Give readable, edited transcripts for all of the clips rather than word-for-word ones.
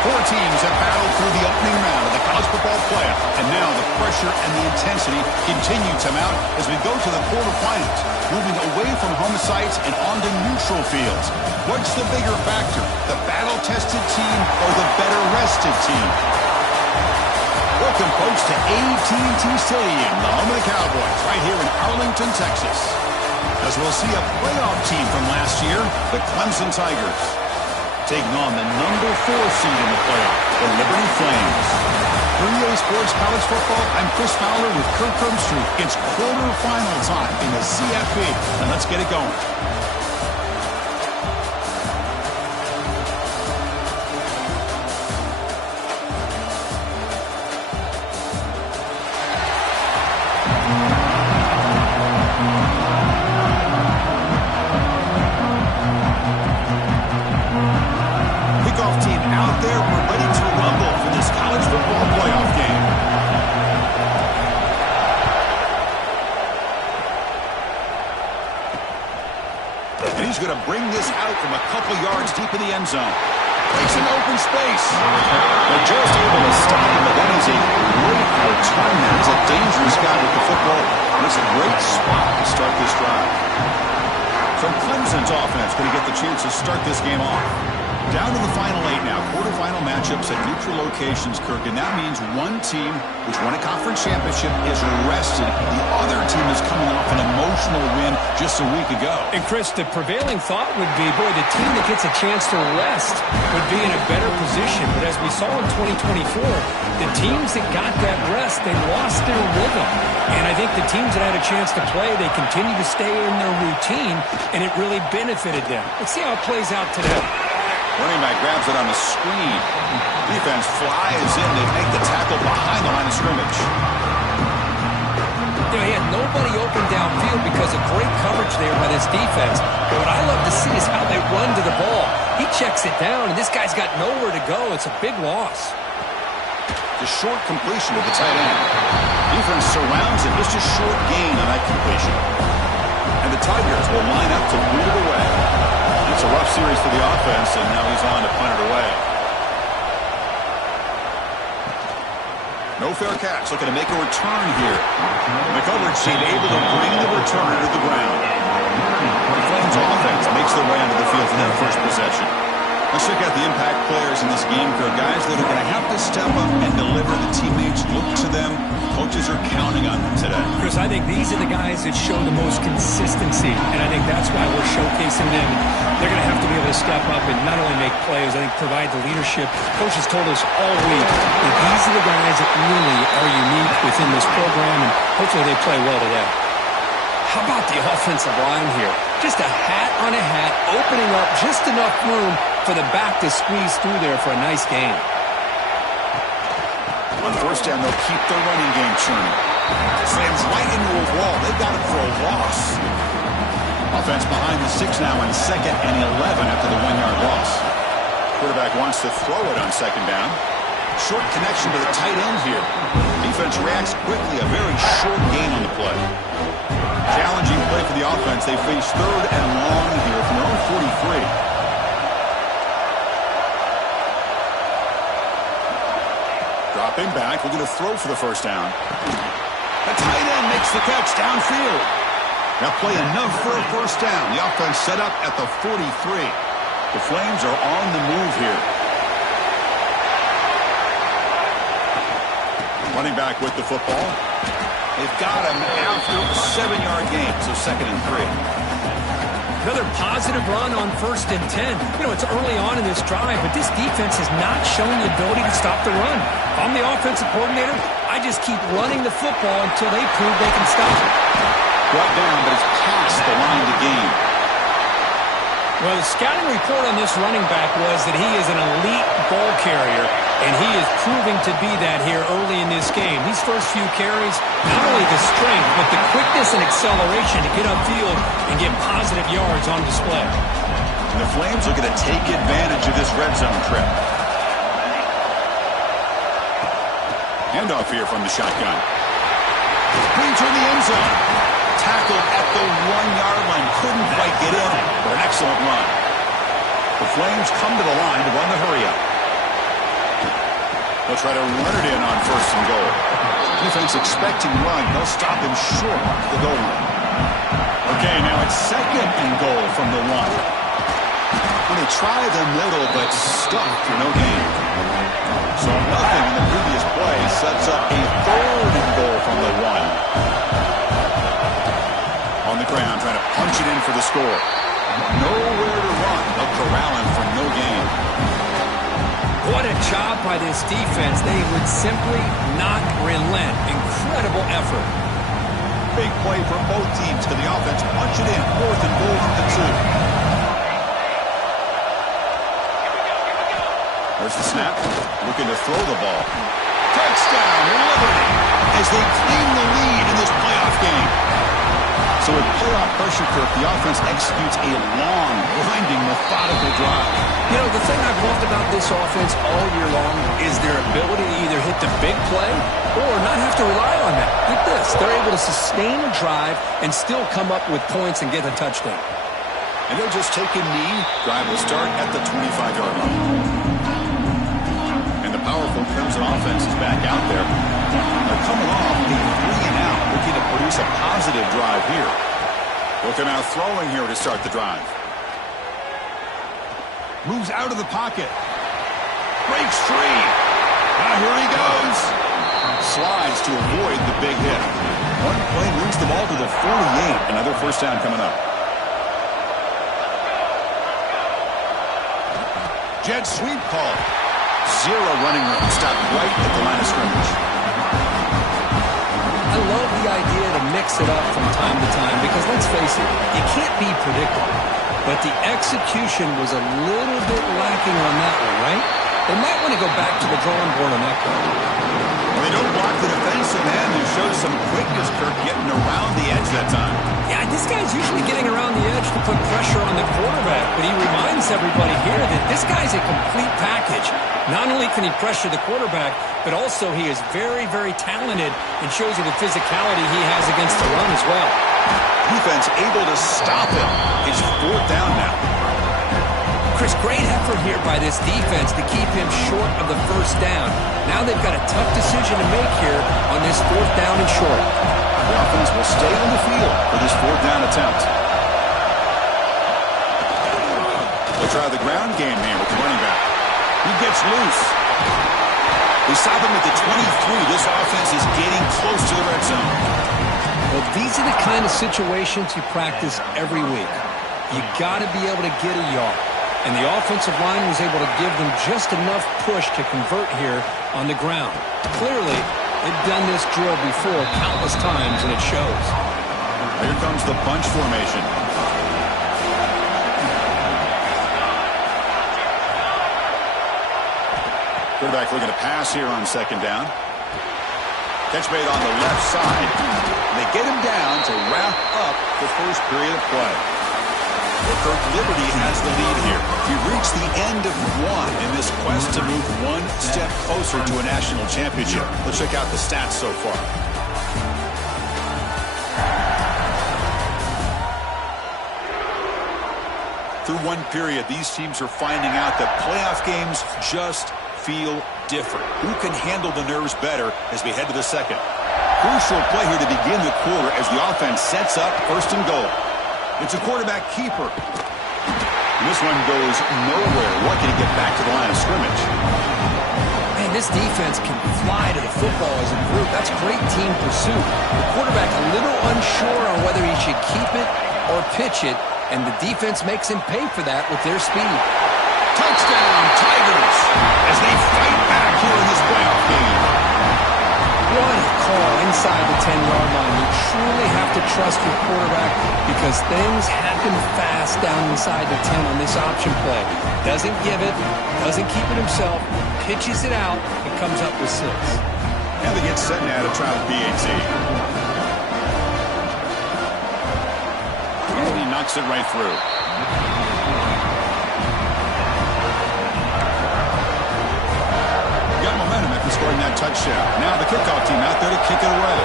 Four teams have battled through the opening round of the college football playoff, and now the pressure and the intensity continue to mount as we go to the quarterfinals, moving away from home sites and onto neutral fields. What's the bigger factor, the battle-tested team or the better-rested team? Welcome, folks, to AT&T Stadium, the home of the Cowboys, right here in Arlington, Texas, as we'll see a playoff team from last year, the Clemson Tigers, taking on the number 4 seed in the playoff, the Liberty Flames. For EA Sports College Football, I'm Chris Fowler with Kirk Herbstreit. It's quarterfinal time in the CFP, and let's get it going. Bring this out from a couple yards deep in the end zone. Takes an open space. They're just able to stop him, but that is a great return there. He's a dangerous guy with the football, and it's a great spot to start this drive. From Clemson's offense, going to get the chance to start this game off. Down to the final 8 now. Quarterfinal matchups at neutral locations, Kirk, and that means one team which won a conference championship is rested. The other team is coming off an emotional win just a week ago. And, Chris, the prevailing thought would be, boy, the team that gets a chance to rest would be in a better position. But as we saw in 2024, the teams that got that rest, they lost their rhythm. And I think the teams that had a chance to play, they continue to stay in their routine, and it really benefited them. Let's see how it plays out today. Running back grabs it on the screen. Defense flies in. They make the tackle behind the line of scrimmage. You know, he had nobody open downfield because of great coverage there by this defense. But what I love to see is how they run to the ball. He checks it down, and this guy's got nowhere to go. It's a big loss. The short completion to the tight end. Defense surrounds him. Just a short gain on that completion. And the Tigers will line up to boot it away. It's a rough series for the offense, and now he's on to punt it away. No fair catch, looking to make a return here. The coverage team able to bring the returner to the ground. The Flames offense makes their way onto the field for that first possession. Let's check out the impact players in this game, for guys that are going to have to step up and deliver. The teammates look to them. Coaches are counting on them today. Chris, I think these are the guys that show the most consistency, and I think that's why we're showcasing them. They're going to have to be able to step up and not only make plays, I think provide the leadership. Coaches told us all week that these are the guys that really are unique within this program, and hopefully they play well today. How about the offensive line here? Just a hat on a hat, opening up just enough room for the back to squeeze through there for a nice gain. On first down, they'll keep their running game churning. Slams right into a wall. They've got it for a loss. Offense behind the 6 now on 2nd and 11 after the 1-yard loss. Quarterback wants to throw it on 2nd down. Short connection to the tight end here. Defense reacts quickly. A very short gain on the play. Challenging play for the offense. They face 3rd and long here from their own 43. Dropping back, looking to throw for the first down. The tight end makes the catch downfield. Now play enough for a first down. The offense set up at the 43. The Flames are on the move here. Running back with the football. They've got him after a 7-yard gain, so 2nd and 3. Another positive run on 1st and 10. You know, it's early on in this drive, but this defense has not shown the ability to stop the run. If I'm the offensive coordinator, I just keep running the football until they prove they can stop it. Brought down, but it's past the line to gain. Well, the scouting report on this running back was that he is an elite ball carrier, and he is proving to be that here early in this game. These first few carries, not only the strength, but the quickness and acceleration to get upfield and get positive yards on display. And the Flames are going to take advantage of this red zone trip. Handoff here from the shotgun. Brings her in the end zone. Tackled at the 1-yard line. Couldn't quite get in, but an excellent run. The Flames come to the line to run the hurry-up. They'll try to run it in on first and goal. Defense expecting run. They'll stop him short of the goal line. Okay, now it's second and goal from the one. Going to try the middle, but stuck for no gain. So nothing in the previous play sets up a third and goal from the one. On the ground, trying to punch it in for the score. Nowhere to run. They'll corral him for no gain. What a job by this defense. They would simply not relent. Incredible effort. Big play for both teams. Can the offense punch it in? Fourth and goal from the two. There's the snap. Looking to throw the ball. Touchdown, Liberty, as they claim the lead in this playoff game. So with playoff pressure, Kirk, the offense executes a long, grinding, methodical drive. You know, the thing I've loved about this offense all year long is their ability to either hit the big play or not have to rely on that. Like this. They're able to sustain a drive and still come up with points and get a touchdown. And they'll just take a knee. Drive will start at the 25-yard line. And the powerful Clemson offense is back out there. They're coming off a 3-and-out, looking to produce a positive drive here. Looking out throwing here to start the drive. Moves out of the pocket. Breaks free. Now here he goes. Slides to avoid the big hit. One play moves the ball to the 48. Another first down coming up. Jet sweep call. Zero running room. Stopped right at the line of scrimmage. I love the idea to mix it up from time to time because, let's face it, you can't be predictable. But the execution was a little bit lacking on that one, right? They might want to go back to the drawing board on that one. Well, they don't block the defensive end who shows some quickness, Kirk, getting around the edge that time. Yeah, this guy's usually getting around the edge to put pressure on the quarterback, but he reminds everybody here that this guy's a complete package. Not only can he pressure the quarterback, but also he is very, very talented and shows you the physicality he has against the run as well. Defense able to stop him. It's fourth down now. Chris, great effort here by this defense to keep him short of the first down. Now they've got a tough decision to make here on this fourth down and short. The offense will stay on the field for this fourth down attempt. They'll try the ground game here with the running back. He gets loose. They stop him at the 23. This offense is getting close to the red zone. Well, these are the kind of situations you practice every week. You got to be able to get a yard. And the offensive line was able to give them just enough push to convert here on the ground. Clearly, they've done this drill before countless times, and it shows. Here comes the bunch formation. Quarterback looking to pass here on second down. Catch made on the left side. They get him down to wrap up the first period of play. Well, Kirk, Liberty has the lead here. We've reached the end of one in this quest to move one step closer to a national championship. Let's check out the stats so far. Through one period, these teams are finding out that playoff games just feel different. Who can handle the nerves better as we head to the second? Crucial play here to begin the quarter as the offense sets up first and goal. It's a quarterback keeper. And this one goes nowhere. Lucky to get back to the line of scrimmage. Man, this defense can fly to the football as a group. That's great team pursuit. The quarterback a little unsure on whether he should keep it or pitch it, and the defense makes him pay for that with their speed. Touchdown, Tigers, as they fight back here in this playoff game. What a call inside the 10-yard line. You truly have to trust your quarterback because things happen fast down inside the 10 on this option play. Doesn't give it, doesn't keep it himself, pitches it out, and comes up with 6. And they get set now to try the PAT. And he knocks it right through. Got momentum after scoring that touchdown. Now the kickoff team out there to kick it away.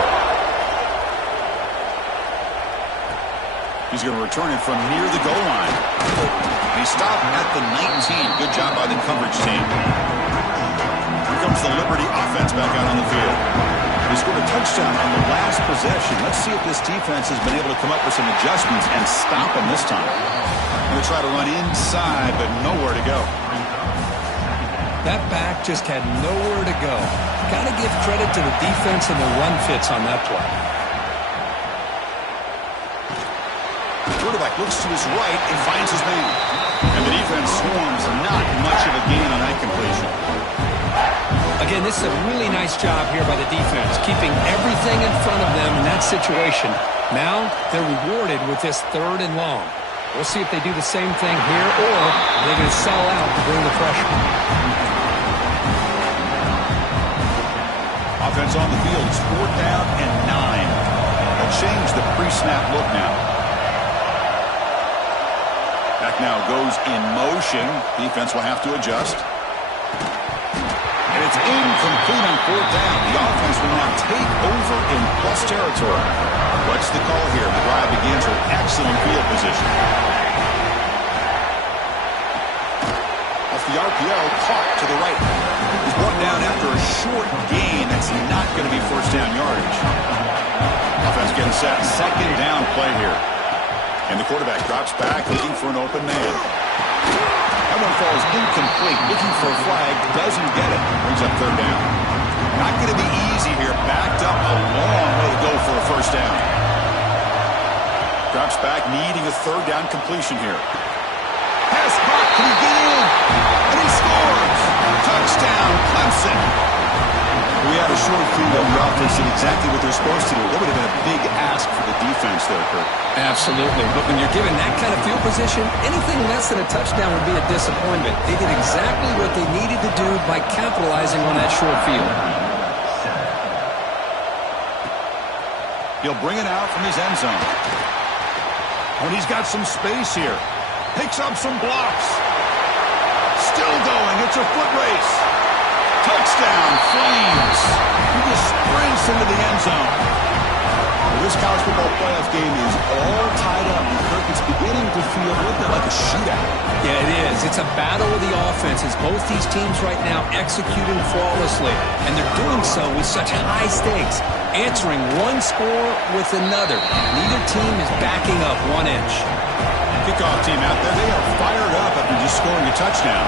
He's going to return it from near the goal line. He stopped at the 19. Good job by the coverage team. Here comes the Liberty back out on the field. He scored a touchdown on the last possession. Let's see if this defense has been able to come up with some adjustments and stop him this time. Going to try to run inside, but nowhere to go. That back just had nowhere to go. Got to give credit to the defense and the run fits on that play. The quarterback looks to his right and finds his man. And the defense swarms. Not much of a gain on that completion. Again, this is a really nice job here by the defense, keeping everything in front of them in that situation. Now they're rewarded with this 3rd and long. We'll see if they do the same thing here, or they're going to sell out to bring the pressure. Offense on the field. It's 4th down and 9. They'll change the pre-snap look now. Back now goes in motion. Defense will have to adjust. And it's incomplete on 4th down. The offense will now take over in plus territory. What's the call here? The drive begins with excellent field position. Off the RPO, caught to the right. He's brought down after a short gain. That's not going to be 1st down yardage. Offense getting set. 2nd down play here. And the quarterback drops back, looking for an open man. That one falls incomplete. Looking for a flag. Doesn't get it. Brings up 3rd down. Not going to be easy here. Backed up a long way to go for a 1st down. Drops back, needing a 3rd down completion here. Pass caught. Can he get in? And he scores. Touchdown, Clemson. We had a short field. The offense did exactly what they're supposed to do. That would have been a big ask for the defense there, Kurt. Absolutely. But when you're given that kind of field position, anything less than a touchdown would be a disappointment. They did exactly what they needed to do by capitalizing on that short field. He'll bring it out from his end zone. Oh, and he's got some space here. Picks up some blocks. Still going. It's a foot race. Touchdown, Flames. He just sprints into the end zone. Well, this college football playoff game is all tied up. Kirk, it's beginning to feel a little bit like a shootout. Yeah, it is. It's a battle of the offenses. Both these teams right now executing flawlessly. And they're doing so with such high stakes. Answering one score with another. Neither team is backing up 1 inch. Kickoff team out there. They are fired up after just scoring a touchdown.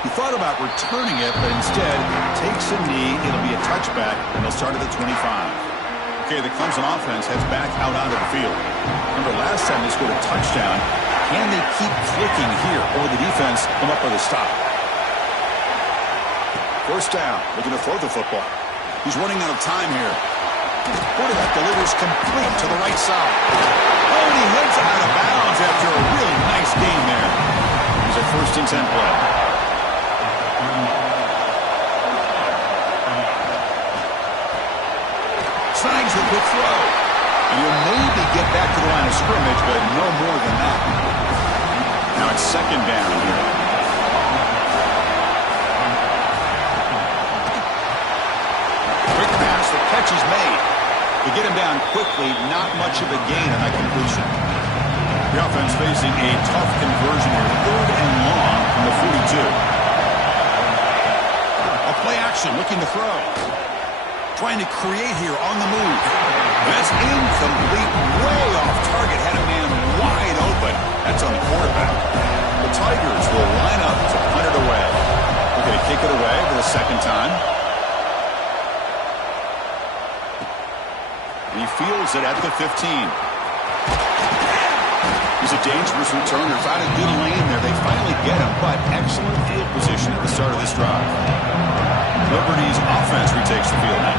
He thought about returning it, but instead takes a knee. It'll be a touchback, and they'll start at the 25. Okay, the Clemson offense heads back out onto the field. Remember, last time they scored a touchdown. Can they keep clicking here, or the defense come up with a stop? 1st down, looking to throw the football. He's running out of time here. Quarterback delivers complete to the right side. Oh, and he heads out of bounds after a really nice gain there. He's a 1st and 10 play. Snags the quick throw. And he'll maybe get back to the line of scrimmage, but no more than that. Now it's 2nd down here. Quick pass, the catch is made. To get him down quickly, not much of a gain on that completion. The offense facing a tough conversion here. 3rd and long from the 42. A play action, looking to throw. Trying to create here on the move. That's incomplete, way off target. Had a man wide open. That's on the quarterback. The Tigers will line up to punt it away. They're going to kick it away for the 2nd time. He fields it at the 15. He's a dangerous returner. Found a good lane there. They finally get him, but excellent field position at the start of this drive. Liberty's offense retakes the field now.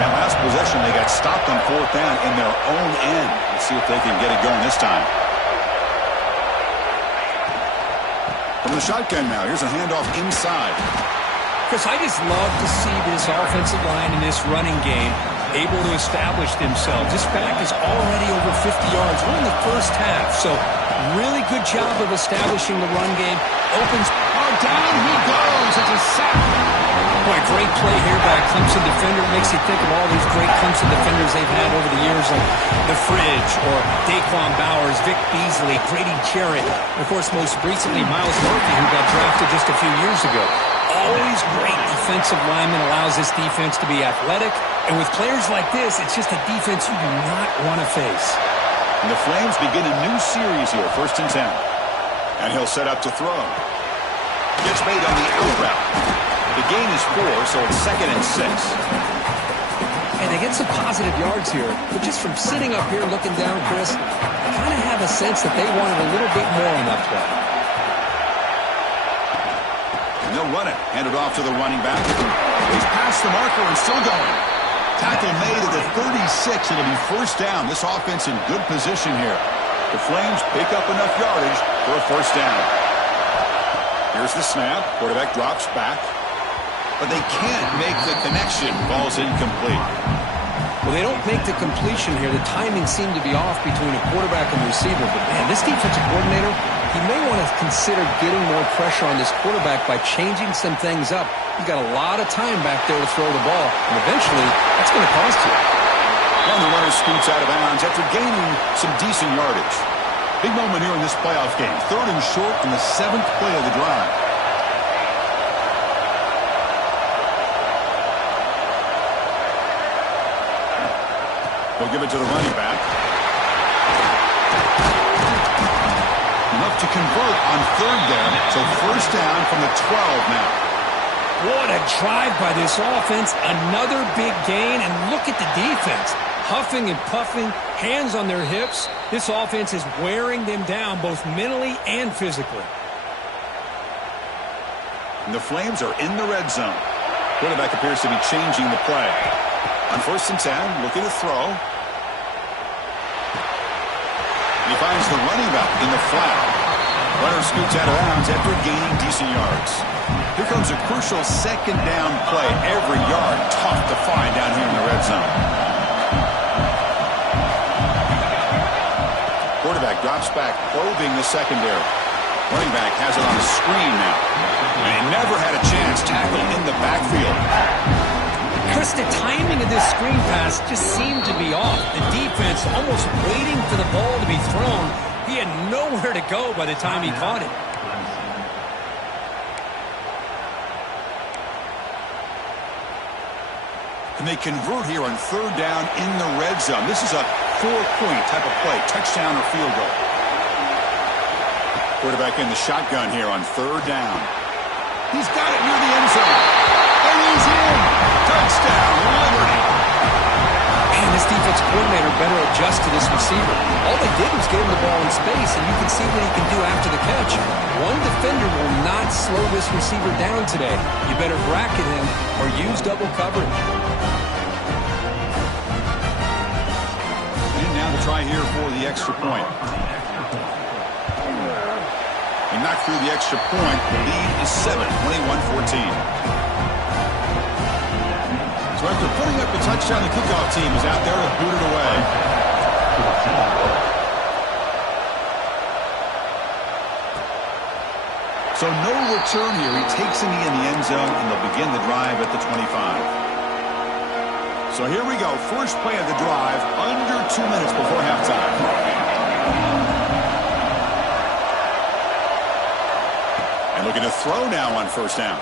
That last possession, they got stopped on 4th down in their own end. Let's see if they can get it going this time. From the shotgun now, here's a handoff inside. Chris, I just love to see this offensive line in this running game able to establish themselves. This back is already over 50 yards. We're in the 1st half, so really good job of establishing the run game. Opens. Oh, down he goes. It's a sack. Boy, great play here by a Clemson defender. Makes you think of all these great Clemson defenders they've had over the years, like The Fridge or Daquan Bowers, Vic Beasley, Grady Jarrett, and of course, most recently, Miles Murphy, who got drafted just a few years ago. Always great defensive lineman, allows this defense to be athletic, and with players like this, it's just a defense you do not want to face. And the Flames begin a new series here, 1st and 10. And he'll set up to throw. Gets made on the out route. The gain is 4, so it's 2nd and 6. And they get some positive yards here, but just from sitting up here looking down, Chris, I kind of have a sense that they wanted a little bit more on that play. And they'll run it. Hand it off to the running back. He's past the marker and still going. Tackle made at the 36. It'll be 1st down. This offense in good position here. The Flames pick up enough yardage for a 1st down. Here's the snap. Quarterback drops back. But they can't make the connection. Ball's incomplete. Well, they don't make the completion here. The timing seemed to be off between a quarterback and receiver. But, man, this defensive coordinator, he may want to consider getting more pressure on this quarterback by changing some things up. He's got a lot of time back there to throw the ball. And eventually, that's going to cost you. And the runner scoots out of bounds after gaining some decent yardage. Big moment here in this playoff game. 3rd and short in the 7th play of the drive. They'll give it to the running back. Enough to convert on 3rd down. So 1st down from the 12 now. What a drive by this offense. Another big gain. And look at the defense. Huffing and puffing, hands on their hips. This offense is wearing them down both mentally and physically. And the Flames are in the red zone. Quarterback appears to be changing the play. On 1st and 10, looking to throw. He finds the running back in the flat. Runner scoots out of bounds after gaining decent yards. Here comes a crucial 2nd down play. Every yard tough to find down here in the red zone. Quarterback drops back, probing the secondary. Running back has it on a screen now. And he never had a chance. Tackled in the backfield. Chris, the timing of this screen pass just seemed to be off. The defense almost waiting for the ball to be thrown. He had nowhere to go by the time he caught it. And they convert here on 3rd down in the red zone. This is a 4-point type of play, touchdown or field goal. Quarterback in the shotgun here on 3rd down. He's got it near the end zone. And he's in. Touchdown, Liberty. Man, this defense coordinator better adjust to this receiver. All they did was get him the ball in space, and you can see what he can do after the catch. One defender will not slow this receiver down today. You better bracket him or use double coverage. And now the try here for the extra point. He knocked through the extra point. The lead is 7, 21-14. So after putting up a touchdown, the kickoff team is out there to boot it away. So no return here. He takes it in the end zone, and they'll begin the drive at the 25. So here we go. First play of the drive, under 2 minutes before halftime. And looking to throw now on 1st down.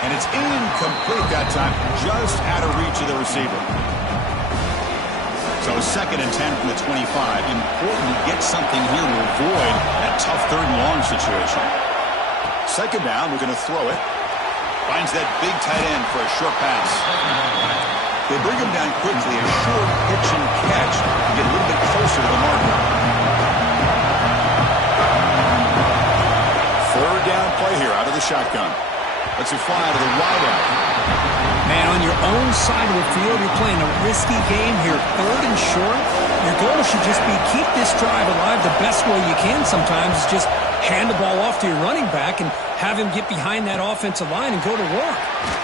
And it's incomplete that time, just out of reach of the receiver. So 2nd and 10 from the 25. Important to get something here to avoid that tough 3rd and long situation. 2nd down, we're going to throw it. Finds that big tight end for a short pass. They bring him down quickly, a short pitch and catch to get a little bit closer to the marker. 3rd down play here out of the shotgun. Lets it fly to the wide out. Man, on your own side of the field, you're playing a risky game here. 3rd and short. Your goal should just be keep this drive alive the best way you can sometimes is just hand the ball off to your running back and have him get behind that offensive line and go to work.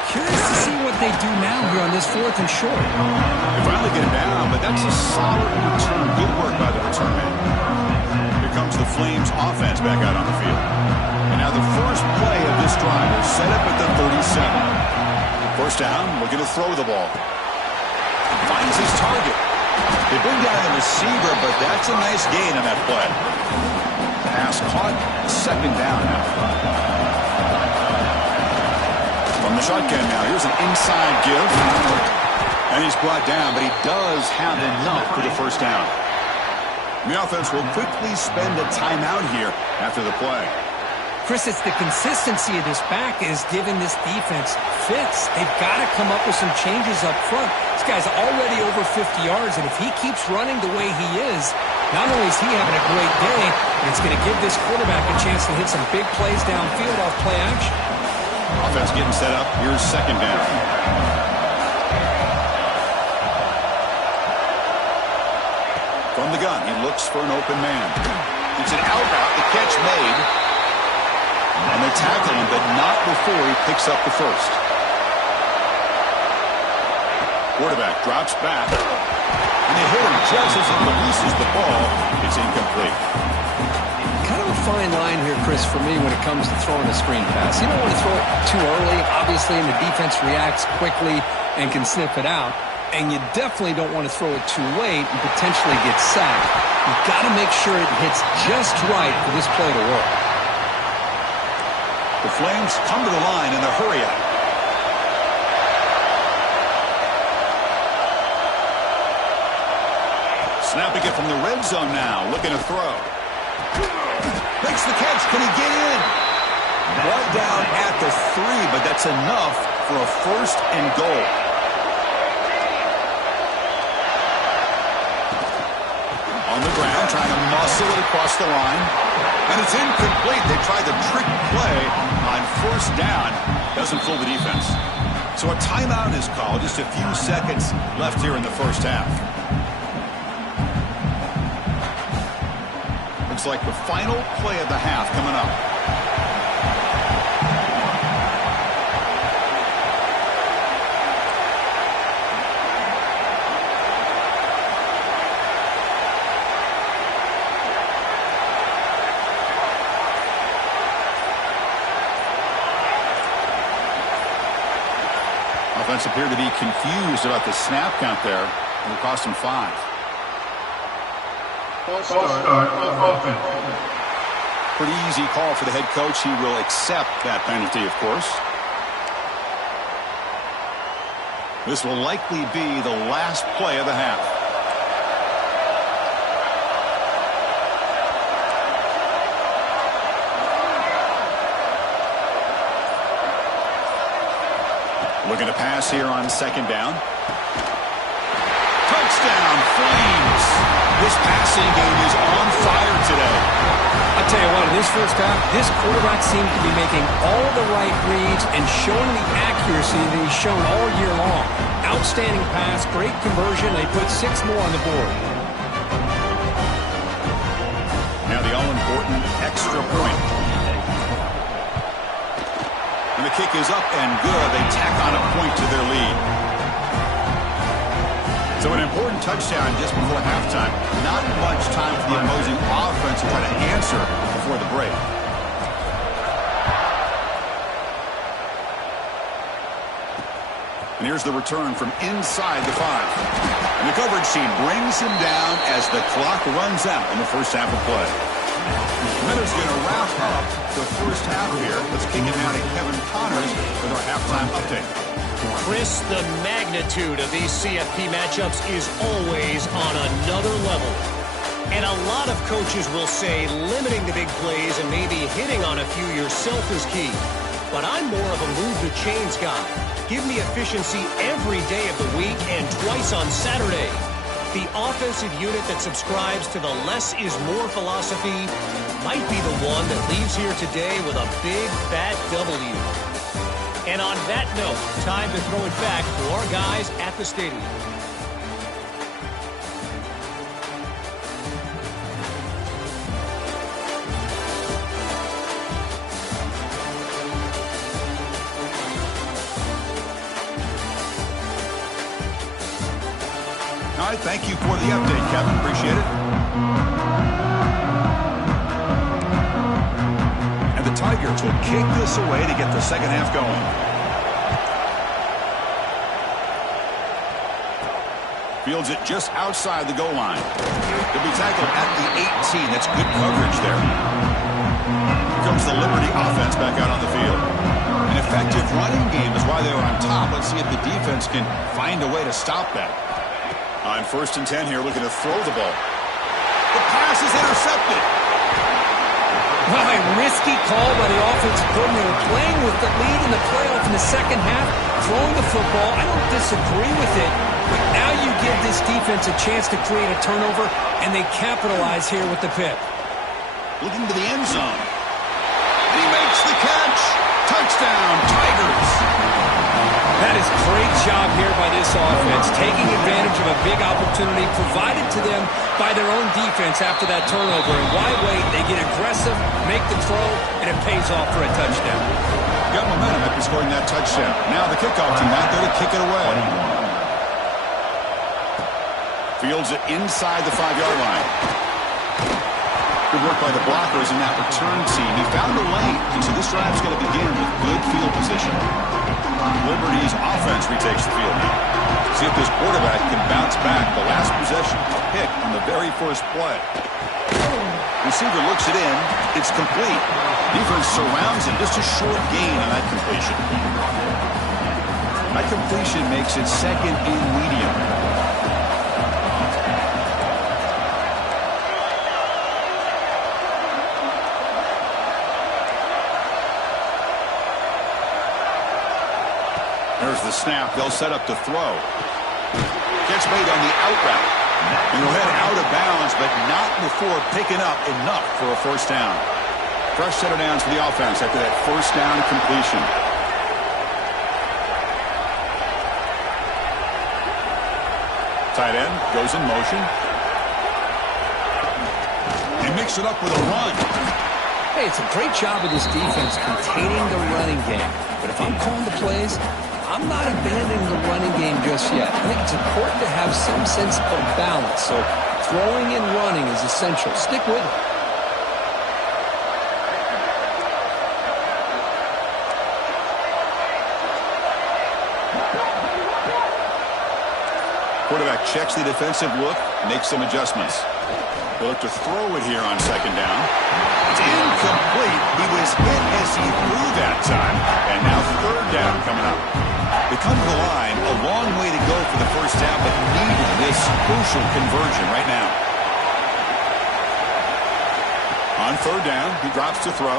Curious to see what they do now here on this 4th and short. They finally get him down, but that's a solid return. Good work by the return man. Here comes the Flames offense back out on the field. And now the first play of this drive is set up at the 37. First down, looking to throw the ball. Finds his target. They bring down the receiver, but that's a nice gain on that play. Pass caught, second down now. From the shotgun now, here's an inside give. And he's brought down, but he does have enough for the first down. The offense will quickly spend a timeout here after the play. Chris, it's the consistency of this back is giving this defense fits. They've got to come up with some changes up front. This guy's already over 50 yards, and if he keeps running the way he is, not only is he having a great day, but it's going to give this quarterback a chance to hit some big plays downfield off play action. Offense getting set up. Here's second down. From the gun, he looks for an open man. It's an out route. The catch made. And they tackle him, but not before he picks up the first. Quarterback drops back. And they hit him just as he releases the ball. It's incomplete. Kind of a fine line here, Chris, for me when it comes to throwing a screen pass. You don't want to throw it too early, obviously, and the defense reacts quickly and can sniff it out. And you definitely don't want to throw it too late and potentially get sacked. You've got to make sure it hits just right for this play to work. The Flames come to the line in a hurry-up. Snapping it from the red zone now, looking to throw. Makes the catch. Can he get in? Right down at the 3, but that's enough for a first and goal. On the ground, trying to muscle it across the line. And it's incomplete. They tried the trick play on first down. Doesn't fool the defense. So a timeout is called. Just a few seconds left here in the first half. Looks like the final play of the half coming up. Offense appeared to be confused about the snap count there. It will cost him 5. Pretty easy call for the head coach. He will accept that penalty, of course. This will likely be the last play of the half. Looking to pass here on second down. Touchdown, Flames. This passing game is on fire today. I'll tell you what, in this first half, this quarterback seemed to be making all the right reads and showing the accuracy that he's shown all year long. Outstanding pass, great conversion. They put 6 more on the board. Now the all-important extra point. And the kick is up and good. They tack on a point to their lead. So an important touchdown just before halftime. Not much time for the opposing offense to try to answer before the break. And here's the return from inside the 5. And the coverage team brings him down as the clock runs out in the first half of play. Miller's going to wrap up the first half here. Let's kick it now to Kevin Connors with our halftime update. Chris, the magnitude of these CFP matchups is always on another level. And a lot of coaches will say limiting the big plays and maybe hitting on a few yourself is key. But I'm more of a move the chains guy. Give me efficiency every day of the week and twice on Saturday. The offensive unit that subscribes to the less is more philosophy might be the one that leaves here today with a big, fat W. And on that note, time to throw it back to our guys at the stadium. All right, thank you for the update, Kevin. Appreciate it. coach will kick this away to get the second half going. Fields it just outside the goal line. He'll be tackled at the 18. That's good coverage there. Here comes the Liberty offense back out on the field. An effective running game is why they were on top. Let's see if the defense can find a way to stop that. On 1st and 10 here, looking to throw the ball. The pass is intercepted. Well, a risky call by the offensive coordinator, playing with the lead in the playoff in the second half, throwing the football. I don't disagree with it, but now you give this defense a chance to create a turnover, and they capitalize here with the pick. Looking to the end zone. And he makes the catch. Touchdown, Tigers. That is a great job here by this offense, taking advantage of a big opportunity provided to them by their own defense after that turnover. And why wait? They get aggressive, make the throw, and it pays off for a touchdown. Got momentum after scoring that touchdown. Now the kickoff team out there to kick it away. Fields it inside the 5-yard line. Good work by the blockers in that return team. He found the lane, and so this drive's going to begin with good field position. Liberty's offense retakes the field now. See if this quarterback can bounce back. The last possession, a pick on the very first play. Receiver looks it in. It's complete. Defense surrounds him. Just a short gain on that completion. That completion makes it 2nd and medium. There's the snap. They'll set up to throw. Gets made on the out route. And he'll head out of bounds, but not before picking up enough for a first down. Fresh set of downs for the offense after that first down completion. Tight end goes in motion. They mix it up with a run. Hey, it's a great job of this defense containing the running game. But if I'm calling the plays, I'm not abandoning the running game just yet. I think it's important to have some sense of balance. So throwing and running is essential. Stick with it. Quarterback checks the defensive look, makes some adjustments. They'll look to throw it here on 2nd down. It's incomplete. He was hit as he threw that time. And now 3rd down coming up. They come to the line, a long way to go for the first down, but needing this crucial conversion right now. On 3rd down, he drops to throw.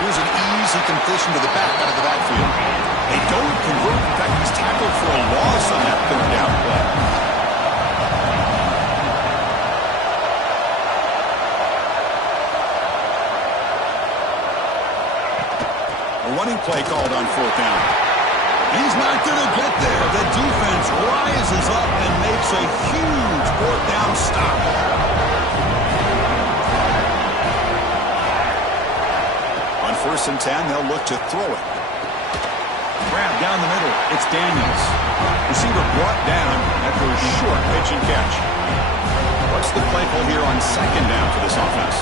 Here's an easy completion to the back out of the backfield. They don't convert. In fact, he's tackled for a loss on that 3rd down play. A running play called on 4th down. He's not going to get there. The defense rises up and makes a huge 4th down stop. On 1st and 10, they'll look to throw it. Grab down the middle. It's Daniels. Receiver brought down after a short pitch and catch. What's the play call here on 2nd down for this offense?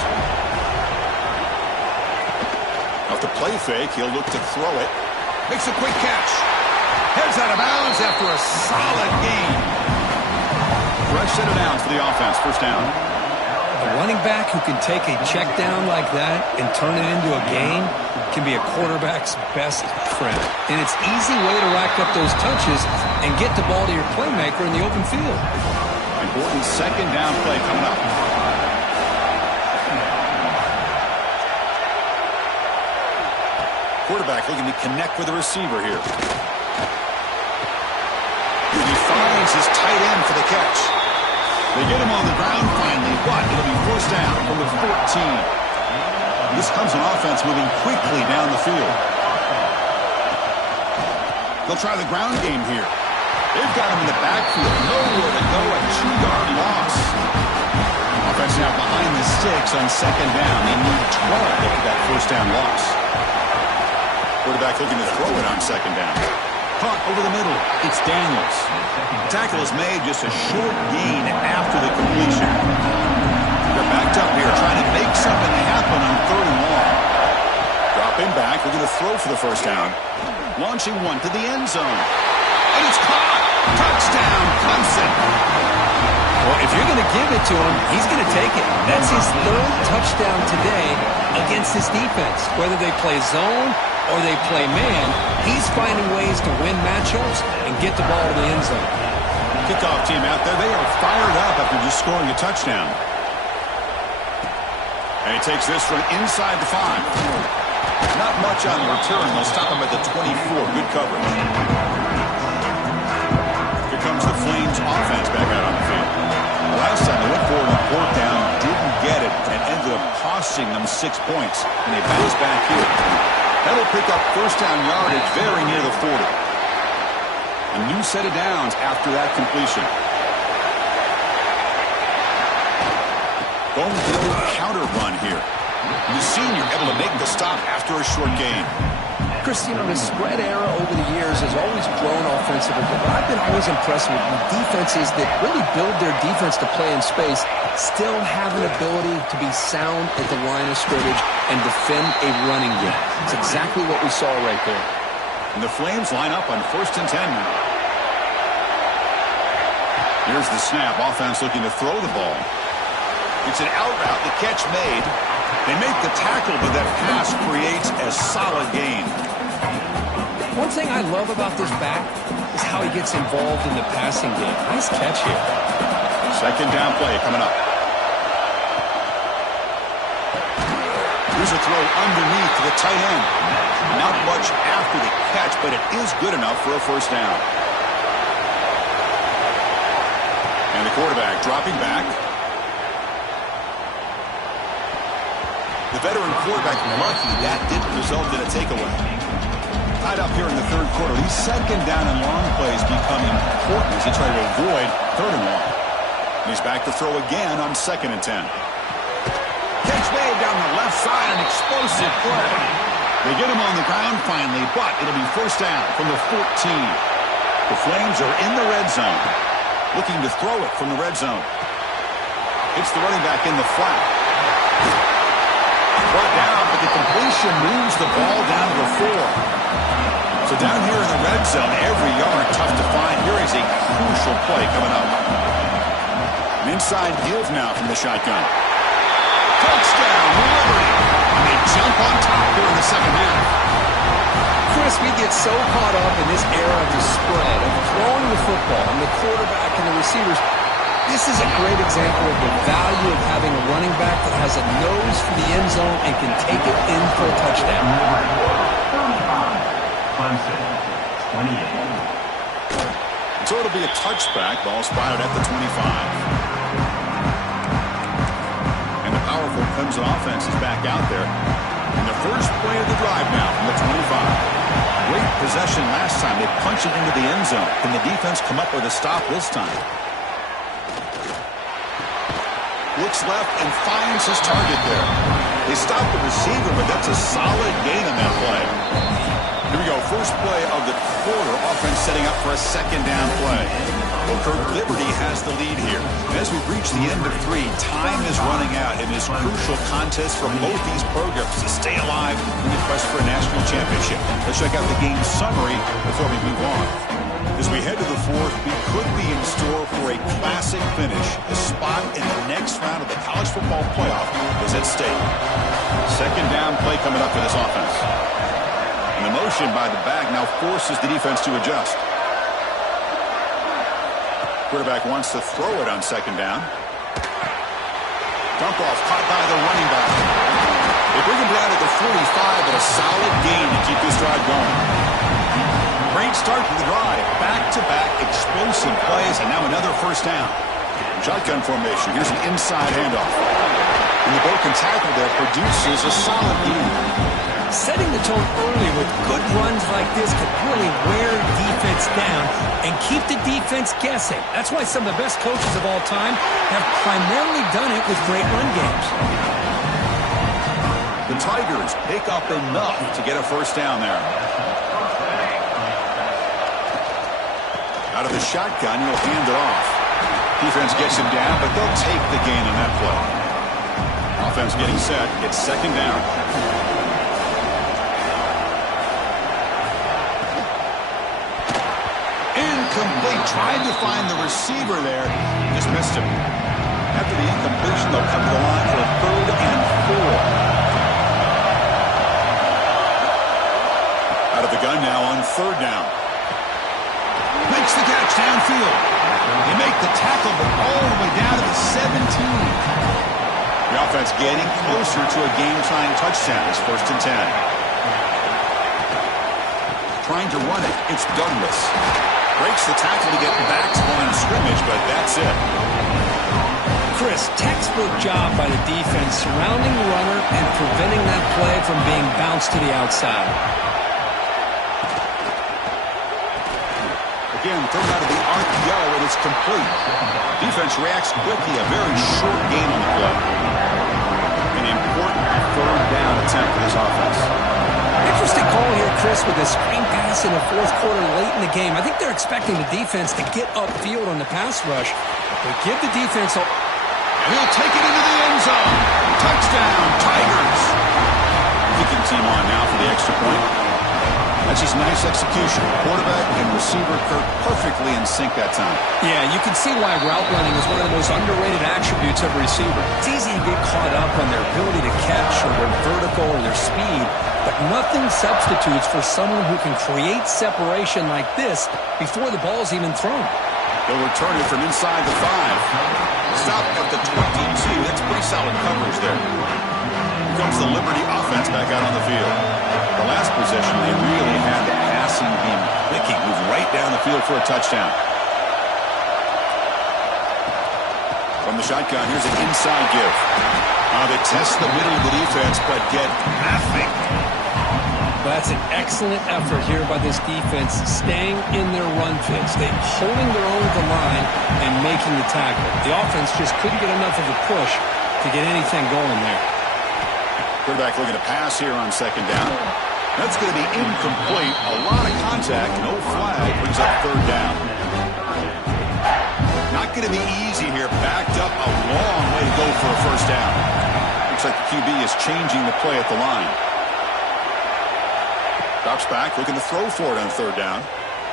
Off the play fake, he'll look to throw it. Makes a quick catch. Heads out of bounds after a solid gain. Fresh set of downs for the offense. First down. A running back who can take a check down like that and turn it into a gain can be a quarterback's best friend. And it's an easy way to rack up those touches and get the ball to your playmaker in the open field. Important 2nd down play coming up. Quarterback looking to connect with the receiver here. He finds his tight end for the catch. They get him on the ground finally, but it'll be first down from the 14. This comes an offense moving quickly down the field. They'll try the ground game here. They've got him in the backfield. Nowhere to go, a 2-yard loss. Offense now behind the sticks on 2nd down. They need 12 after that first down loss. Quarterback looking to throw it on 2nd down. Caught over the middle. It's Daniels. The tackle is made, just a short gain after the completion. They're backed up here trying to make something happen on 3rd and long. throw for the first down. Launching one to the end zone. And it's caught. Touchdown, Clemson. Well, if you're going to give it to him, he's going to take it. That's his third touchdown today against this defense. Whether they play zone or they play man, he's finding ways to win matchups and get the ball to the end zone. Kickoff team out there. They are fired up after just scoring a touchdown. And he takes this from inside the 5. Not much on the return. They'll stop him at the 24. Good coverage. Here comes the Flames offense back out on the field. Last time they went for it on fourth down, didn't get it, and ended up costing them 6 points. And they bounce back here. That'll pick up first down yardage very near the 40. A new set of downs after that completion. Going for the counter run here. The senior able to make the stop after a short gain. Chris, the spread era over the years has always grown offensively, but I've been always impressed with defenses that really build their defense to play in space, still have an ability to be sound at the line of scrimmage and defend a running game. It's exactly what we saw right there. And the Flames line up on 1st and 10 now. Here's the snap. Offense looking to throw the ball. It's an out route. The catch made. They make the tackle, but that pass creates a solid gain. One thing I love about this back is how he gets involved in the passing game. Nice catch here. Second down play coming up. Here's a throw underneath to the tight end. Not much after the catch, but it is good enough for a first down. And the quarterback dropping back. The veteran quarterback lucky that didn't result in a takeaway. Tied up here in the third quarter. These second down and long plays become important as they try to avoid third and long. And he's back to throw again on 2nd and 10. Catch made down the left side, an explosive play. They get him on the ground finally, but it'll be first down from the 14. The Flames are in the red zone, looking to throw it from the red zone. It's the running back in the flat. Brought down, but the completion moves the ball down to the 4. So down here in the red zone, every yard tough to find. Here is a crucial play coming up. An inside give now from the shotgun. Touchdown, Liberty. And they jump on top here in the second half. Chris, we get so caught up in this era of the spread, of throwing the football, and the quarterback and the receivers. This is a great example of the value of having a running back that has a nose for the end zone and can take it in for a touchdown. Clemson, 28. So it'll be a touchback. Ball spotted at the 25. And the powerful Clemson offense is back out there. And the first play of the drive now from the 25. Great possession last time. They punch it into the end zone. Can the defense come up with a stop this time? Looks left and finds his target there. They stop the receiver, but that's a solid gain on that play. Here we go. First play of the quarter. Offense setting up for a second down play. Well, Kirk, Liberty has the lead here. And as we reach the end of 3, time is running out in this crucial contest for both these programs to stay alive in the quest for a national championship. Let's check out the game summary before we move on. As we head to the 4th, we could be in store for a classic finish. A spot in the next round of the college football playoff is at stake. Second down play coming up for this offense. And the motion by the back now forces the defense to adjust. Quarterback wants to throw it on second down. Dump off caught by the running back. They bring him down to the 45, but a solid gain to keep this drive going. Great start to the drive. Back-to-back explosive plays, and now another first down. Shotgun formation. Here's an inside handoff. And the broken tackle there produces a solid gain. Setting the tone early with good runs like this can really wear defense down and keep the defense guessing. That's why some of the best coaches of all time have primarily done it with great run games. The Tigers pick up enough to get a first down there. Out of the shotgun, he'll hand it off. Defense gets him down, but they'll take the gain on that play. Offense getting set. It's second down. Tried to find the receiver there. Just missed him. After the incompletion, they'll come to the line for a 3rd and 4. Out of the gun now on 3rd down. Makes the catch downfield. They make the tackle, but all the way down to the 17. The offense getting closer to a game-tying touchdown. It's 1st and 10. Trying to run it. It's Douglas. Breaks the tackle to get back to line of scrimmage, but that's it. Chris, textbook job by the defense surrounding the runner and preventing that play from being bounced to the outside. Again, thrown out of the RPO, and it's complete. Defense reacts quickly. A very short gain on the play. An important 3rd down attempt for this offense. Interesting call here, Chris, with a screen pass in the 4th quarter late in the game. I think they're expecting the defense to get upfield on the pass rush. They give the defense a... And he'll take it into the end zone. Touchdown, Tigers. Kicking team on now for the extra point. That's just nice execution. Quarterback and receiver Kirk perfectly in sync that time. Yeah, you can see why route running is one of the most underrated attributes of a receiver. It's easy to get caught up on their ability to catch or their vertical or their speed, but nothing substitutes for someone who can create separation like this before the ball's even thrown. They'll return it from inside the 5. Stop at the 22. That's pretty solid coverage there. Here comes the Liberty offense back out on the field. The last possession, they really had the passing game clicking, move right down the field for a touchdown. From the shotgun, here's an inside give. They test the middle of the defense, but get nothing. Well, that's an excellent effort here by this defense, staying in their run fits. They're holding their own at the line and making the tackle. The offense just couldn't get enough of a push to get anything going there. Quarterback looking to pass here on 2nd down. That's going to be incomplete. A lot of contact. No flag. Brings up 3rd down. Not going to be easy here. Backed up a long way to go for a 1st down. Looks like the QB is changing the play at the line. Drops back. Looking to throw for it on 3rd down.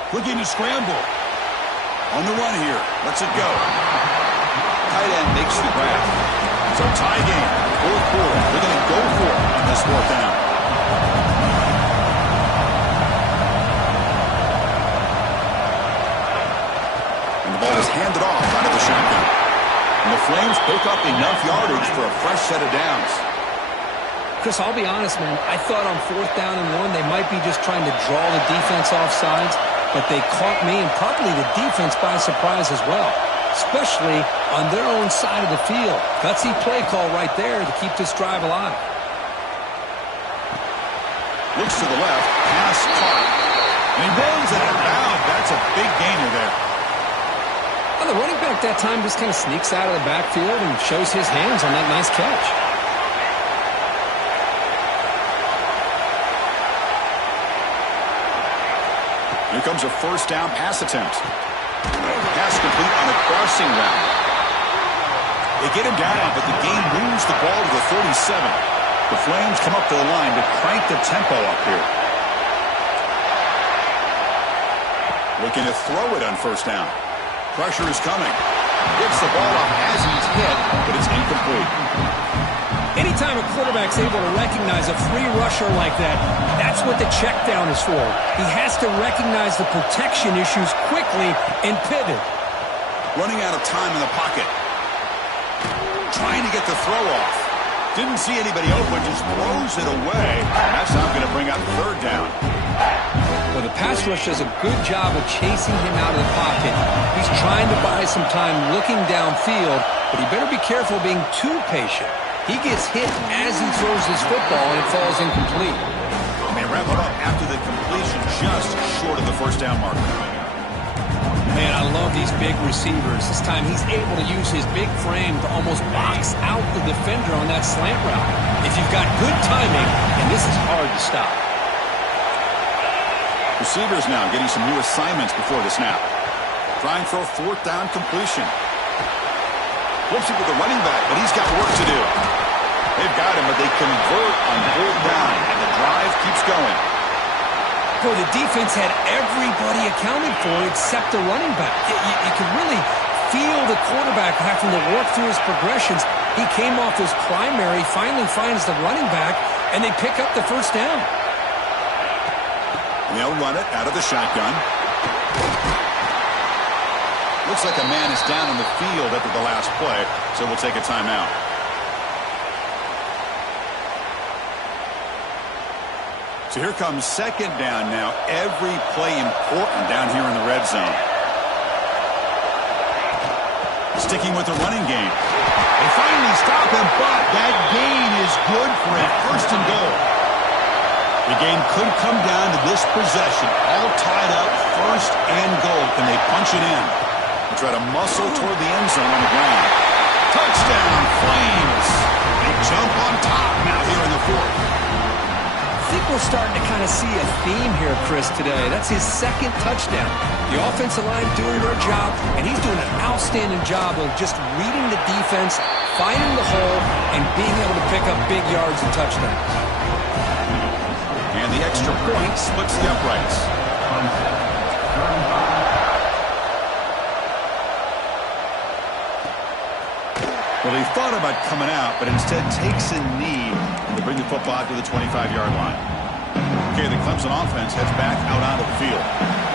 Looking to scramble. On the run here. Lets it go. Tight end makes the grab. It's a tie game. 4th quarter. They're going to go for it on this 4th down. And the ball is handed off out of the shotgun. And the Flames pick up enough yardage for a fresh set of downs. Chris, I'll be honest, man. I thought on 4th down and 1, they might be just trying to draw the defense off sides, but they caught me and probably the defense by surprise as well, especially on their own side of the field. Gutsy play call right there to keep this drive alive. Looks to the left. Pass caught. And he runs it out of bounds. That's a big gainer there. Well, the running back that time just kind of sneaks out of the backfield and shows his hands on that nice catch. Here comes a 1st down pass attempt. Pass complete on a crossing route. They get him down, but the game moves the ball to the 37. The Flames come up to the line to crank the tempo up here. Looking to throw it on 1st down. Pressure is coming. Gets the ball up as he's hit, but it's incomplete. Anytime a quarterback's able to recognize a free rusher like that, that's what the check down is for. He has to recognize the protection issues quickly and pivot. Running out of time in the pocket. Trying to get the throw off. Didn't see anybody open, just throws it away. And that's not going to bring up 3rd down. Well, the pass rush does a good job of chasing him out of the pocket. He's trying to buy some time looking downfield, but he better be careful being too patient. He gets hit as he throws his football, and it falls incomplete. And they wrap it up after the completion, just short of the 1st down marker. Man, I love these big receivers. This time he's able to use his big frame to almost box out the defender on that slant route. If you've got good timing, and this is hard to stop. Receivers now getting some new assignments before the snap. Trying for a 4th down completion. Flips it with the running back, but he's got work to do. They've got him, but they convert on 4th down, and the drive keeps going. Boy, the defense had everybody accounted for except the running back. You could really feel the quarterback having to work through his progressions. He came off his primary, finally finds the running back, and they pick up the first down. And they'll run it out of the shotgun. Looks like a man is down on the field after the last play, so we'll take a timeout. So here comes second down now. Every play important down here in the red zone. Sticking with the running game. They finally stop him, but that gain is good for a first and goal. The game could come down to this possession. All tied up, first and goal. Can they punch it in? They try to muscle toward the end zone on the ground. Touchdown, Flames. They jump on top now here in the fourth. I think we're starting to kind of see a theme here, Chris, today. That's his second touchdown. The offensive line doing their job, and he's doing an outstanding job of just reading the defense, finding the hole, and being able to pick up big yards and touchdowns. And the extra point splits the uprights. Well, he thought about coming out, but instead takes a knee to bring the football to the 25-yard line. Okay, the Clemson offense heads back out onto the field.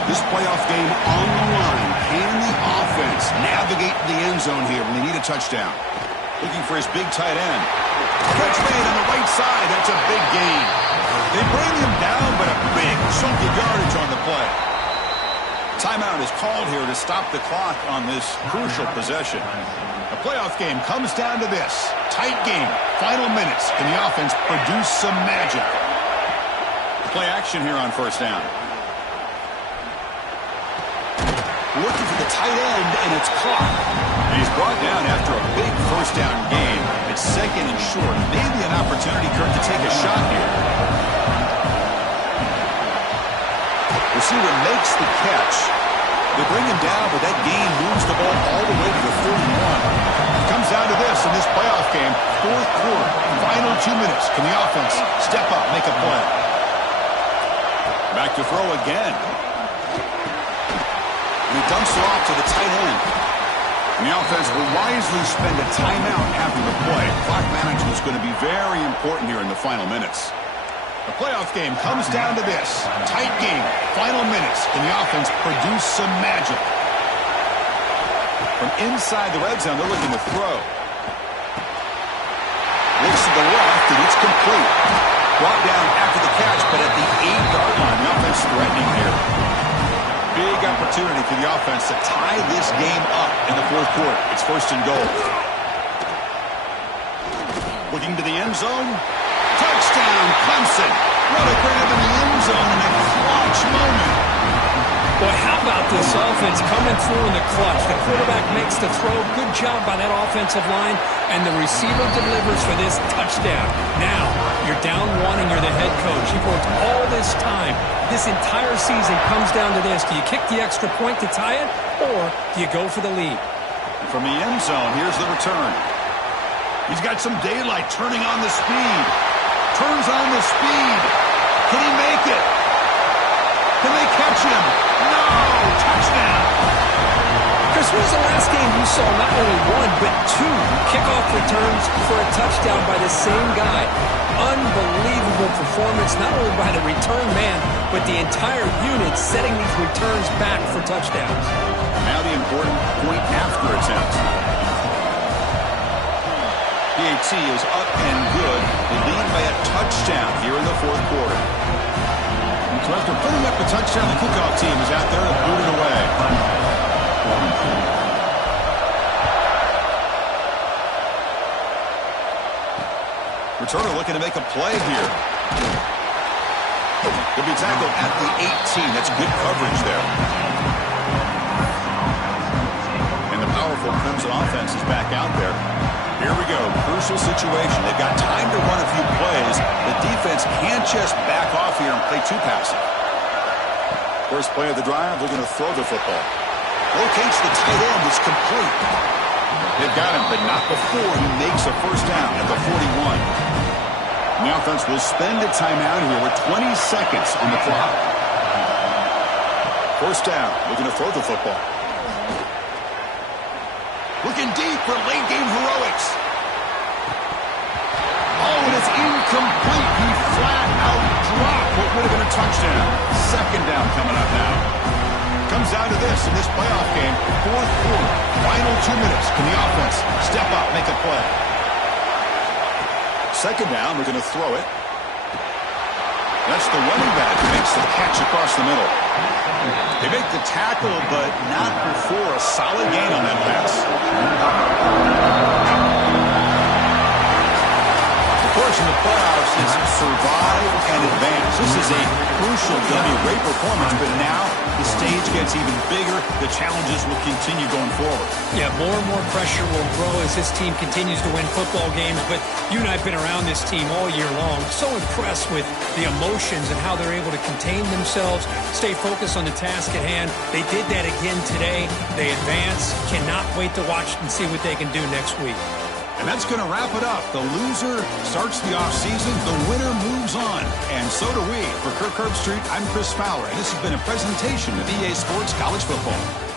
This playoff game on the line. Can the offense navigate the end zone here when they need a touchdown? Looking for his big tight end. Catch made on the right side. That's a big gain. They bring him down, but a big chunk of yardage on the play. Timeout is called here to stop the clock on this crucial possession. The playoff game comes down to this. Tight game. Final minutes. Can the offense produce some magic? Play action here on first down. Looking for the tight end, and it's caught. And he's brought down after a big first down gain. It's second and short. Maybe an opportunity, Kirk, to take a shot here. Receiver makes the catch. They bring him down, but that gain moves the ball all the way to the 41. It comes down to this in this playoff game. Fourth quarter, final 2 minutes. Can the offense step up, make a play? Back to throw again. And he dumps it off to the tight end. And the offense will wisely spend a timeout after the play. Clock management is going to be very important here in the final minutes. The playoff game comes down to this. Tight game, final minutes. Can the offense produce some magic? From inside the red zone, they're looking to throw. Looks to the left, and it's complete. Brought down after the catch, but at the 8-yard line, the offense threatening here. Big opportunity for the offense to tie this game up in the fourth quarter. It's first and goal. Looking to the end zone. Touchdown, Clemson. What a grab in the end zone in a clutch moment. Boy, how about this offense coming through in the clutch? The quarterback makes the throw. Good job by that offensive line. And the receiver delivers for this touchdown. Now, you're down one and you're the head coach. You've worked all this time. This entire season comes down to this. Do you kick the extra point to tie it, or do you go for the lead? From the end zone, here's the return. He's got some daylight, turning on the speed. Turns on the speed. Can he make it? Can they catch him? No! Touchdown! Chris, when was the last game you saw not only one, but two kickoff returns for a touchdown by the same guy? Unbelievable performance, not only by the return man, but the entire unit setting these returns back for touchdowns. Now the important point after attempt. PAT is up and good. They lead by a touchdown here in the fourth quarter. So after putting up the touchdown, the kickoff team is out there to boot it away. Returner looking to make a play here. He'll be tackled at the 18. That's good coverage there. And the powerful Clemson offense is back out there. Here we go. Crucial situation. They've got time to run a few plays. The defense can't just back off here and play too passive. First play of the drive, they're going to throw the football. Locates the tight end. It's complete. They've got him, but not before he makes a first down at the 41. And the offense will spend a timeout here with 20 seconds on the clock. First down, looking to throw the football. Looking deep for late game heroics. Oh, and it's incomplete. He flat out dropped what would have been a touchdown. Second down coming up now. Comes down to this in this playoff game. Fourth quarter, final 2 minutes. Can the offense step up, make a play? Second down, we're going to throw it. That's the running back who makes the catch across the middle. They make the tackle, but not before a solid gain on that pass. The course in the playoffs is survive and advance. This is a crucial W. Great performance, but now the stage gets even bigger. The challenges will continue going forward. Yeah, more and more pressure will grow as this team continues to win football games. But you and I have been around this team all year long. So impressed with the emotions and how they're able to contain themselves, stay focused on the task at hand. They did that again today. They advance. Cannot wait to watch and see what they can do next week. And that's going to wrap it up. The loser starts the offseason. The winner moves on. And so do we. For Kirk Herbstreit, I'm Chris Fowler. And this has been a presentation of EA Sports College Football.